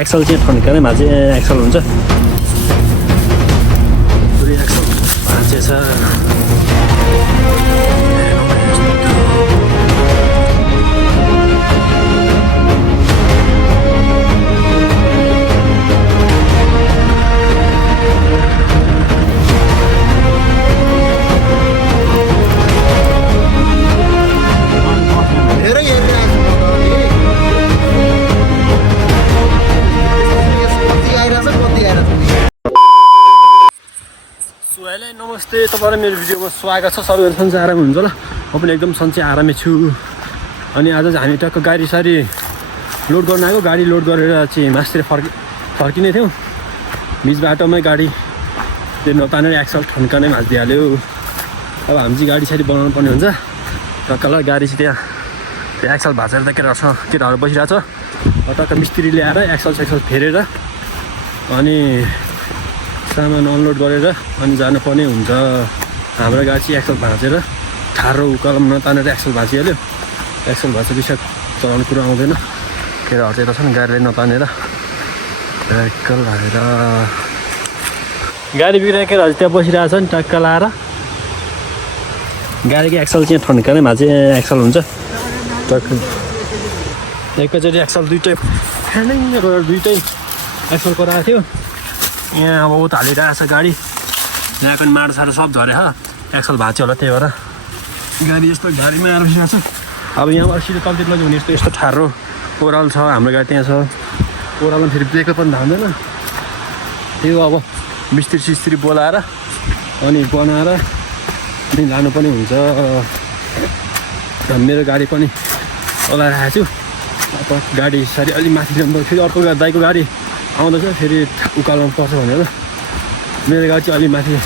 Excel चाहिँ ठन्कानैमा चाहिँ Excel हुन्छ पुरै एक्सल भाँचेछ नमस्ते तपाईहरुलाई मेरो भिडियोमा स्वागत छ। सबैजना सन्चै आराम हुनुहुन्छ होला। म पनि एकदम सन्चै आरामै छु। अनि आज चाहिँ हामी टक्क गाडी सारी लोड गर्न आएको। गाडी लोड गरेर चाहिँ मास्तिर फर्किने थियौँ। बीच बाटोमै गाडी त्यो नतानेर एक्सल ठन्कानै भाँचिदिहाल्यो। अब हामी चाहिँ गाडी सारी बनाउनु पर्ने हुन्छ। टक्कला गाडी चाहिँ त्यहाँ त्यो एक्सल भाँचेर त केटाहरू बसिरहेको छ। टक्क मिस्त्री ल्याएर एक्सल फेरेर अनि सामान अनलोड गरेर अनि जानुपर्ने हुन्छ। हाम्रो गाडी चाहिँ एक्सल भाँचेर ठाडो कलम नतानेर एक्सल भाँचिहाल्यो। एक्सल भाँचेपछि चलाउने कुरो आउँदैन। केटाहरू चाहिँ यता छन् गाडीलाई नतानेर एक्सल हालेर गाडी बिग्रेर केटाहरू त्यहाँ बसिरहेको छ नि टक्क लाएर। गाडीको एक्सल चाहिँ ठन्कानै भाँचे एक्सल हुन्छ। टक्क एकैचोटि एक्सल दुइटै एक्सल कराएको थियो। यहाँ अब उता हालिरहेको छ गाडी। यहाँको नि माडो साडो सब झरे एक्सल भाँच्यो होला। त्यही भएर गाडी यस्तो गाडीमा आएर बसिरहेको छ। अब यहाँबाट सिधै तलतिर लग्यो भने यस्तो ठाडो ओह्रालो छ। हाम्रो गाडी त्यहाँ छ। ओह्रालोमा फेरि ब्रेकअप पनि धान्दैन। त्यो अब मिस्त्री सिस्त्री बोलाएर अनि बनाएर अनि लानु पनि हुन्छ। मेरो गाडी पनि ओलाइरहेको छु। अब गाडी सारी अलिक माथि ल्याउनु फेरि अर्को दाइको गाडी आउँदैछ। फेरि उकालोमा पर्छ भनेर मेरो गाडी चाहिँ अलिक माथि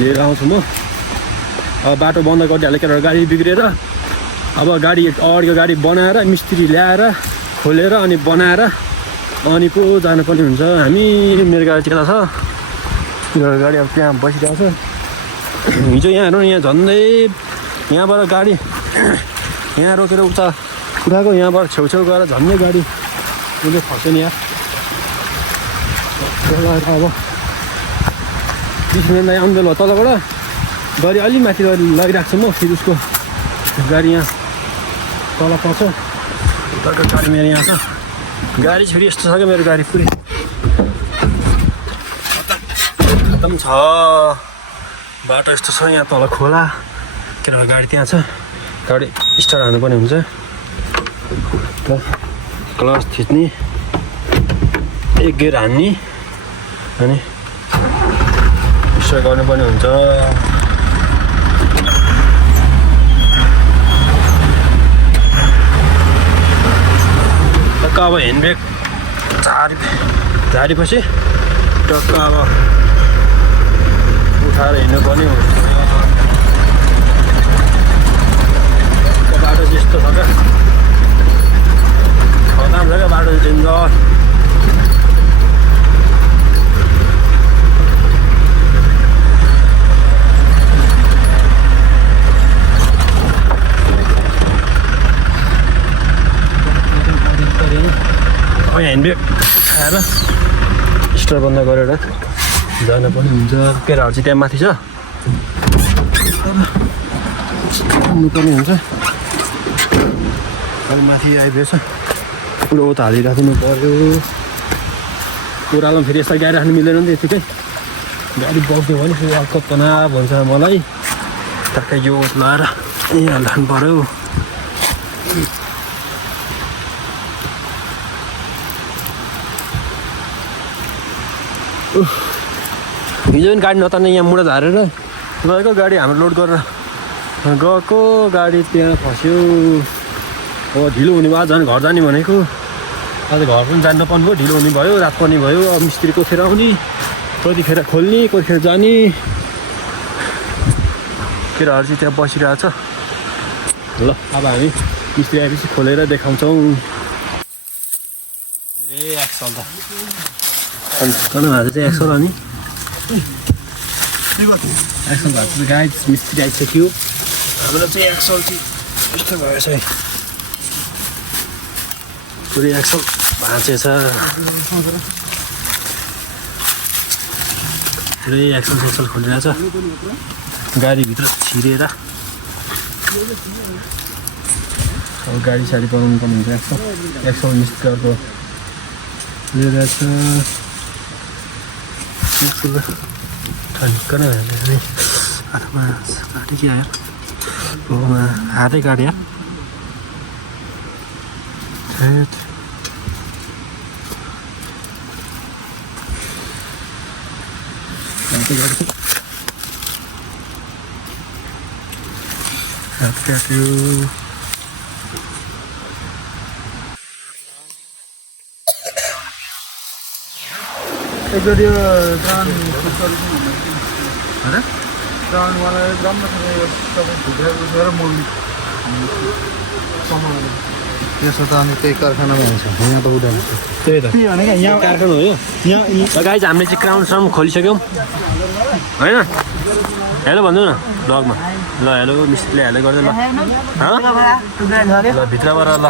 लिएर आउँछु म। अब बाटो बन्द गरिदिहाल्यो केटाहरू गाडी बिग्रेर। अब गाडी अगाडिको गाडी बनाएर मिस्त्री ल्याएर खोलेर अनि बनाएर अनि पो जानुपर्ने हुन्छ। हामी मेरो गाडी चाहिँ यता छ। मेरो गाडी अब त्यहाँ बसिरहेको छ। हिजो यहाँ हेर्नु यहाँ झन्डै यहाँबाट गाडी यहाँ रोकेर उता उठाएको। यहाँबाट छेउछेउ गएर झन्डै गाडी उसले खस्यो नि यहाँ। अब बिचमा दाइ आउँदै भयो तलबाट गाडी अलिक माथि लगिरहेको छु म। फेरि उसको गाडी यहाँ तल पर्छ। उताको गाडी मेरो यहाँ छ। गाडी फेरि यस्तो छ क्या मेरो गाडी पुरै खतम छ। बाटो यस्तो छ। यहाँ तल खोला किनभने गाडी त्यहाँ छ। गाडी स्टार्ट हाल्नुपर्ने हुन्छ। क्लच थिच्ने एक गियर हान्ने अनि स्टार्ट गर्नुपर्ने हुन्छ। टक्क अब ह्यान्ड ब्रेक झारेपछि टक्क अब उठाएर हिँड्नुपर्ने हुन्छ। बाटो चाहिँ यस्तो छ क्या खतम छ क्या बाटो डेन्जर। ह्यान्ड ब्रेक खाएर स्टार बन्द गरेर जानु पनि हुन्छ। केटाहरू चाहिँ त्यहाँ माथि छ आउनुपर्ने हुन्छ। अलिक माथि आइपुगेछ। पुरो उता हालिराख्नु पऱ्यो। ओह्रालोमा फेरि यसलाई गाडी राख्नु मिल्दैन नि त यतिकै। गाडी बग्यो भने फेरि अर्को तनाव हुन्छ मलाई। टक्कै यो लाएर यहाँ राख्नु पऱ्यो। हिजो पनि गाडी नतान्ने यहाँ मुडा झारेर गएको। गाडी हाम्रो लोड गरेर गएको गाडी त्यहाँ फस्यो। अब ढिलो हुने भयो। झन् घर जाने भनेको आज घर पनि जानु नपर्ने भयो। ढिलो हुने भयो। रात पर्ने भयो। अब मिस्त्री कतिखेर आउने कतिखेर खोल्ने कतिखेर जाने। केटाहरू चाहिँ त्यहाँ बसिरहेको छ। ल अब हामी मिस्त्री आएपछि खोलेर देखाउँछौँ। ए एक्सल त कन भाँचो चाहिँ एक्सल अनि एक्सल भाँचो चाहिँ गाडी मिस्त्री आइसक्यो। हाम्रो चाहिँ एक्सल चाहिँ यस्तो भएछ है पुरै एक्सल भाँचेछ पुरै एक्सल खोलिरहेछ गाडीभित्र छिरेर अब गाडी साडी बनाउनु पर्ने हुन्छ एक्सल मिस्टरको लिइरहेछ ठन्कन हातमा काटे कि आयो हातै काट्यो हात काट्यो एकचोटि यो ट्रान होइन ट्रानवाला राम्रोसँग यो सबै भित्र गएर मोल्नु त्यसो त अनि त्यही कारखानामा हुन्छ यहाँ त उठाउँछ त्यही त भनेको यहाँ कारखाना हो यो यहाँ गाइज हामीले चाहिँ क्राउन साउन्ड खोलिसक्यौँ होइन हेलो भनिदेऊ न ब्लगमा ल हेलो मिस्त्रीले हेलो गर्दै ल ल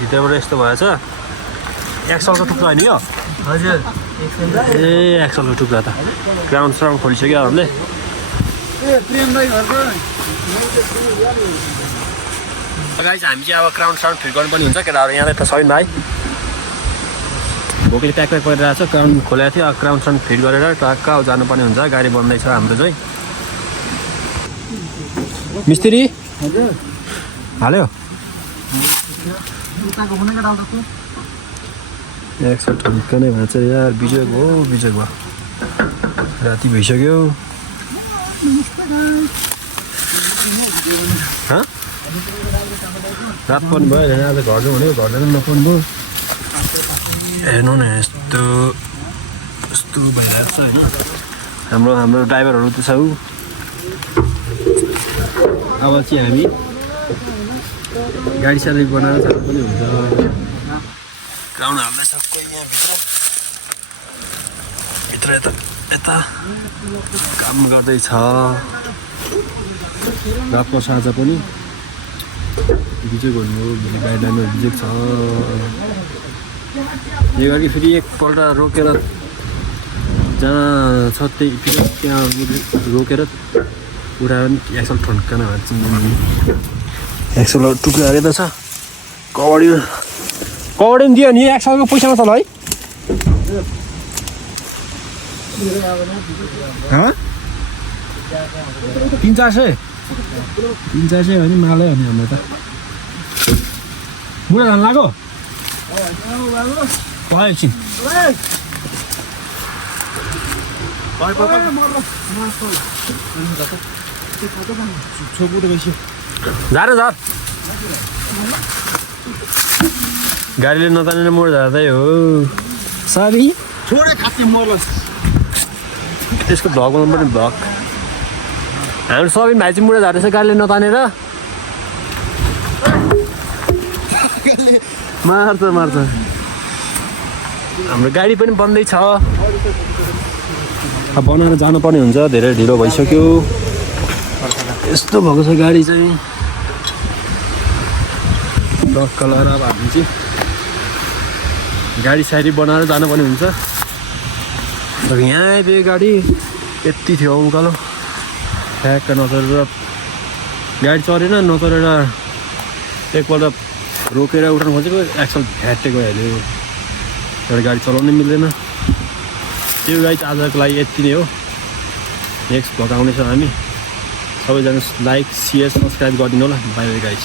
भित्रबाट यस्तो भएछ एक्सलको टुक्रा होइन यो हजुर ए एक्सलको टुक्रा त ग्राउन्ड साउन्ड खोलिसक्यो हामीले गाइज हामी चाहिँ अब क्राउन साउन्ड फिट गर्नुपर्ने हुन्छ केटाहरू यहाँनिर त सबिन भाइ भोकेले प्याक परिरहेको छ क्राउन खोलेको थियो क्राउन साउन्ड फिट गरेर टक्क जानुपर्ने हुन्छ गाडी बन्दैछ हाम्रो चाहिँ मिस्त्री हाल्यो एक्सल ठन्कै भन्छ यार बिजोग भयो राति भइसक्यो रात पनि भयो होइन आज घर जाउँ भन्यो घर जानु नपर्नु भयो हेर्नु न यस्तो भइरहेको छ होइन हाम्रो ड्राइभरहरू त छ अब चाहिँ हामी गाडी साडी बनाएर जानु पनि हुन्छ क्राउन हाल्दै सबै यहाँभित्र यता काम गर्दैछ रातको साँझ पनि बिजोग भन्नु गाइडलाइनहरू बिजोग छ यो गरी फेरि एकपल्ट रोकेर जहाँ छ त्यही फेरि त्यहाँ रोकेर उठाएर पनि एक्सल ठन्काना भन्छ एक्सल टुक्रा हालेर छ कबडी पनि दियो नि एक्सलको पैसामा छ ल है 300-400 हो नि मालै हो नि हाम्रो त बुढा धान लाग्यो भयो एकछिन झार गाडीले नतानेर मोड झार्दै हो साबी त्यसको भ्लग बनाउनु पर्ने भ्लग हाम्रो सबै भाइ चाहिँ मुढा झार्दैछ गाडीले नतानेर मार्छ हाम्रो गाडी पनि बन्दैछ अब बनाएर जानुपर्ने हुन्छ धेरै ढिलो भइसक्यो यस्तो भएको छ गाडी चाहिँ ब्लक कलर अब हामी चाहिँ गाडी साडी बनाएर जानुपर्ने हुन्छ यहाँ आइपुग्यो गाडी यति थियो उकालो ठ्याक्क नचरेर गाडी चढेन नचरेर एकपल्ट रोकेर उठाउनु खोजेको एक्सल भ्याटे गइहाल्यो एउटा गाडी चलाउनै मिल्दैन त्यो गाडी चाहिँ आजको लागि यति नै हो नेक्स्ट भ्लग आउनेछौँ हामी सबैजना लाइक सेयर सब्सक्राइब गरिदिनु होला बाई बाई गाइज